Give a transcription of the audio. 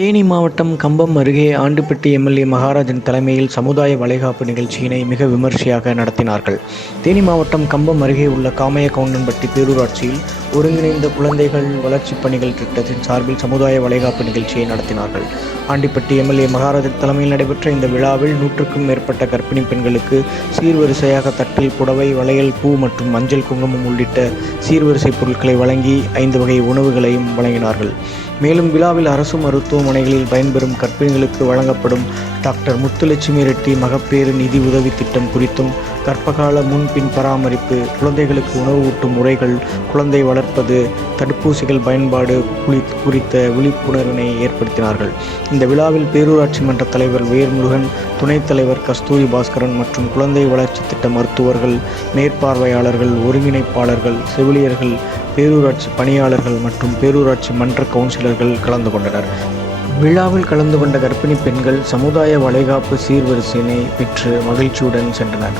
தேனி மாவட்டம் கம்பம் அருகே ஆண்டிப்பட்டி எம்எல்ஏ மகாராஜன் தலைமையில் சமுதாய வளைகாப்பு நிகழ்ச்சியினை மிக விமர்சையாக நடத்தினார்கள். தேனி மாவட்டம் கம்பம் அருகே உள்ள காமையகவுண்டன்பட்டி பேரூராட்சியில் ஒருங்கிணைந்த குழந்தைகள் வளர்ச்சிப் பணிகள் திட்டத்தின் சார்பில் சமுதாய வளைகாப்பு நிகழ்ச்சியை நடத்தினார்கள். ஆண்டிப்பட்டி எம்எல்ஏ மகாராஜன் தலைமையில் நடைபெற்ற இந்த விழாவில் 100க்கும் மேற்பட்ட கர்ப்பிணி பெண்களுக்கு சீர்வரிசையாக தட்டில் புடவை, வளையல், பூ மற்றும் மஞ்சள், குங்குமம் உள்ளிட்ட சீர்வரிசை பொருட்களை வழங்கி 5 வகை உணவுகளையும் வழங்கினார்கள். மேலும் விழாவில் அரசு மருத்துவமனைகளில் பயன்பெறும் கர்ப்பிணிகளுக்கு வழங்கப்படும் டாக்டர் முத்துலட்சுமி ரெட்டி மகப்பேறு நிதி உதவி திட்டம் குறித்தும், கர்ப்பகால முன்பின் பராமரிப்பு, குழந்தைகளுக்கு உணவு ஊட்டும் முறைகள், குழந்தை வளர்ப்பது, தடுப்பூசிகள் பயன்பாடு குறித்த விழிப்புணர்வினை ஏற்படுத்தினார்கள். இந்த விழாவில் பேரூராட்சி மன்ற தலைவர் வேர்முருகன், துணைத் தலைவர் கஸ்தூரி பாஸ்கரன் மற்றும் குழந்தை வளர்ச்சி திட்ட மருத்துவர்கள், மேற்பார்வையாளர்கள், ஒருங்கிணைப்பாளர்கள், செவிலியர்கள், பேரூராட்சி பணியாளர்கள் மற்றும் பேரூராட்சி மன்ற கவுன்சிலர்கள் கலந்து கொண்டனர். விழாவில் கலந்து கொண்ட கர்ப்பிணி பெண்கள் சமுதாய வளைகாப்பு சீர்வரிசையினை பெற்று மகிழ்ச்சியுடன் சென்றனர்.